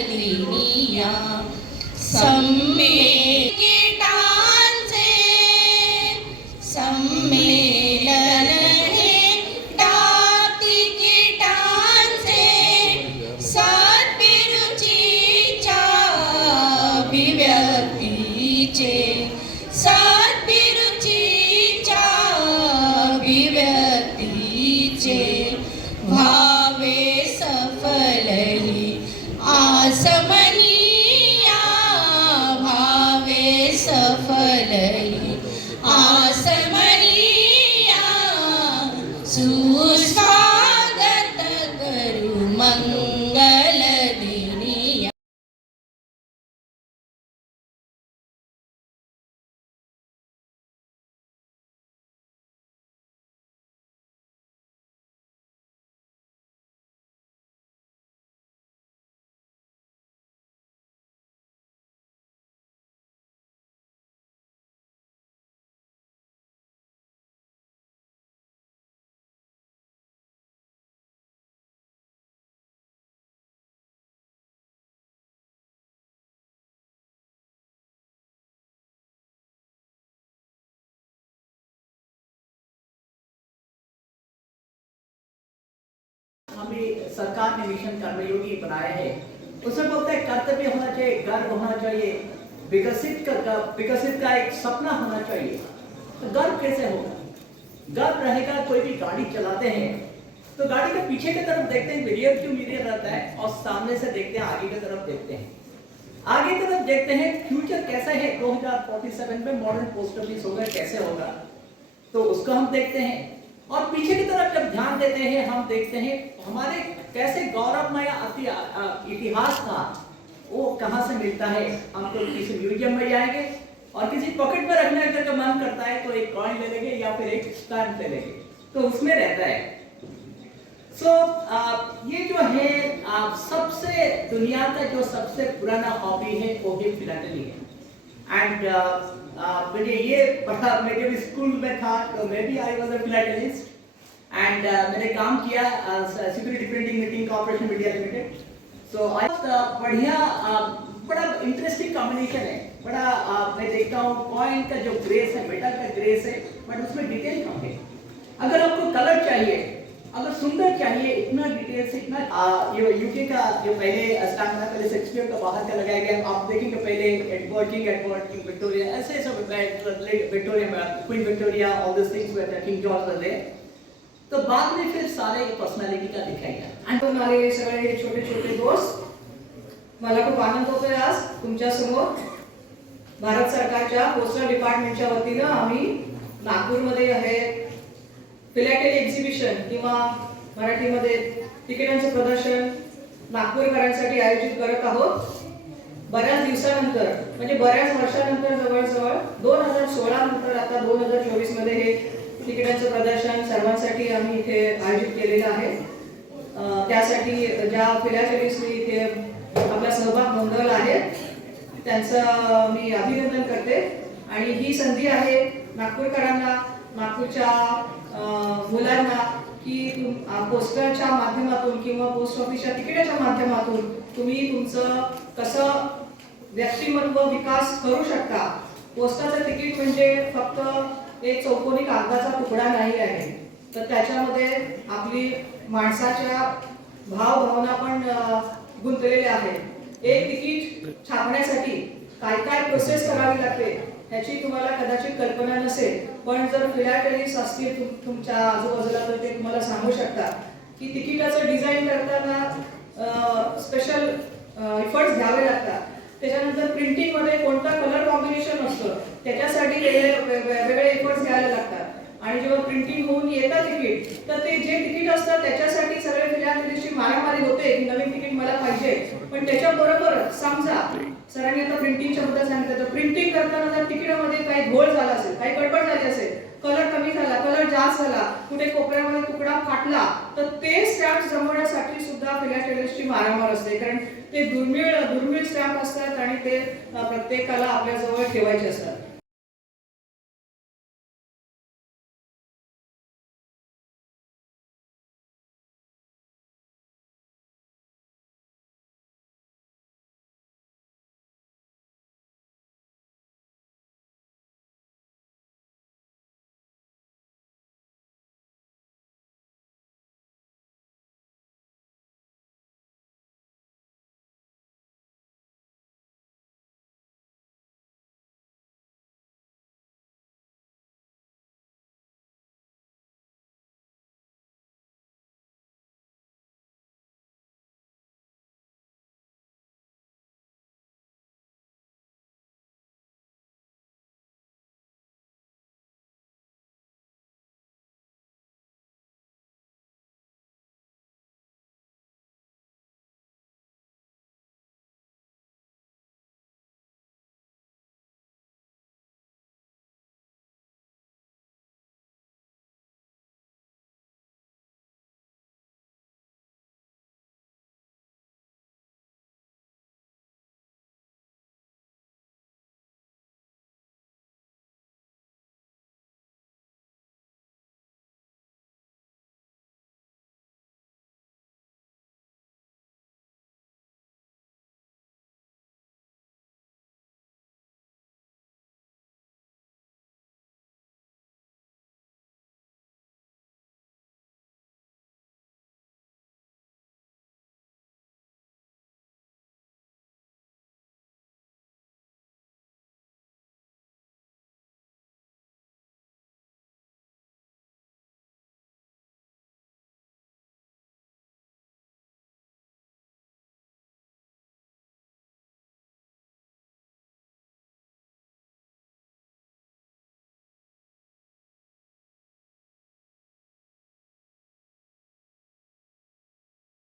लिनिया हमें सरकार ने मिशन कर्मयोगी बनाया है। उसमें बोलते हैं, कर्तव्य होना चाहिए, गर्व होना चाहिए, विकसित का विकसित का एक सपना होना चाहिए। तो गर्व कैसे होगा? गर्व रहेगा, कोई भी गाड़ी चलाते हैं तो गाड़ी के पीछे की तरफ़ देखते हैं मिरियर क्यों मिरियर रहता है, और सामने से देखते हैं, आगे की तरफ़ देखते हैं। आगे की तरफ़ देखते हैं फ्यूचर कैसा है 2047 में मॉडर्न पोस्ट ऑफ़िस होगा, कैसे होगा? तो उसको हम देखते हैं। और पीछे की तरफ़ जब ध्यान देते हैं हम देखते हैं हमारे कैसे गौरवमय इतिहास था वो कहाँ से मिलता है? हम तो किसी म्यूज़ियम में जाएँगे और किसी पॉकेट में रखने का का मन करता है तो एक कॉइन ले लेंगे या फिर एक स्टैम्प ले लेंगे। तो उसमें रहता है। सो so, ये जो है आ, सबसे दुनिया का जो सबसे पुराना हॉबी है वो भी फिलाटली है। एंड मुझे ये पढ़ा मैं जब स्कूल में था तो मैं भी I was a philatelist and मैंने काम किया security printing meeting corporation media limited so I बढ़िया बड़ा इंटरेस्टिंग कॉम्बिनेशन है. बड़ा uh, मैं देखता हूँ कॉइन का जो ग्रेस है मेटल का ग्रेस है बट उसमें डिटेल कम है. अगर आपको कलर चाहिए अगर सुंदर चाहिए इतना डिटेल से इतना आ, ये यूके का जो पहले स्टैम्प था पहले शेक्सपियर का बाहर का लगाया गया। आप देखेंगे पहले Edward King Edward King Victoria ऐसे सब Victoria Queen Victoria all this things were King George there तो बाद में फिर सारे पर्सनालिटी का दिखाया गया। आणून आलेले सगळे छोटे छोटे दोस्त मला खूप आनंद होतोय आज तुमच्या समोर। भारत सरकारच्या पोस्टल डिपार्टमेंटच्या वतीनं आम्ही नागपूरमध्ये हे फिलॅटेल एक्झिबिशन किंवा मराठीमध्ये तिकिटांचं प्रदर्शन नागपूरकरांसाठी आयोजित करत आहोत. बऱ्याच दिवसानंतर म्हणजे बऱ्याच वर्षानंतर जवळजवळ दोन हजार सोळा नंतर आता दोन हजार चोवीसमध्ये हे तिकिटांचं प्रदर्शन सर्वांसाठी आम्ही इथे आयोजित केलेलं आहे. त्यासाठी ज्या फिलॅटेलिस्टनी इथे आपला सहभाग नोंदवला आहे त्यांचं मी अभिनंदन करते. आणि ही संधी आहे नागपूरकरांना नागपूरच्या मुलांना की पोस्टरच्या माध्यमातून किंवा पोस्ट ऑफिसच्या तिकिटाच्या माध्यमातून तुम्ही तुमचं कसं व्यक्तिमत्व विकास करू शकता? पोस्टाचं तिकीट म्हणजे फक्त एक चौकोनी कागदाचा तुकडा नाही आहे. तर त्याच्यामध्ये आपली माणसाच्या भावभावना पण गुंतलेल्या आहेत. एक तिकीट छापण्यासाठी काय काय प्रोसेस करावी लागते? ह्याची तुम्हाला कदाचित कल्पना नसेल पण जर फिलाटेलिस्ट असतील तुमच्या आजूबाजूला तर ते तुम्हाला सांगू शकतात की तिकिटाचं डिझाईन करताना स्पेशल इफर्ट्स घ्यावे लागतात. त्याच्यानंतर प्रिंटिंगमध्ये कोणता कलर कॉम्बिनेशन असतं त्याच्यासाठी वेगवेगळे इफर्ट्स घ्यायला लागतात. आणि जेव्हा प्रिंटिंग होऊन येतात तिकीट तर ते जे तिकीट असतात त्याच्यासाठी सगळे फिलाटेलिस्टची मारामारी होते की नवीन तिकीट मला पाहिजे. पण त्याच्याबरोबरच समजा सरांनी आता प्रिंटिंगच्या मुद्दा सांगितलं तर प्रिंटिंग करताना जर तिकिटामध्ये काही घोळ झाला असेल काही गडबड झाली असेल कलर कमी झाला कलर जास्त झाला कुठे कोपऱ्यामध्ये तुकडा फाटला तर ते स्टॅम्प जमवण्यासाठी सुद्धा फिलॅटेलिस्टची मारामार असते. कारण ते दुर्मिळ दुर्मिळ स्टॅम्प असतात आणि ते प्रत्येकाला आपल्या जवळ ठेवायचे असतात.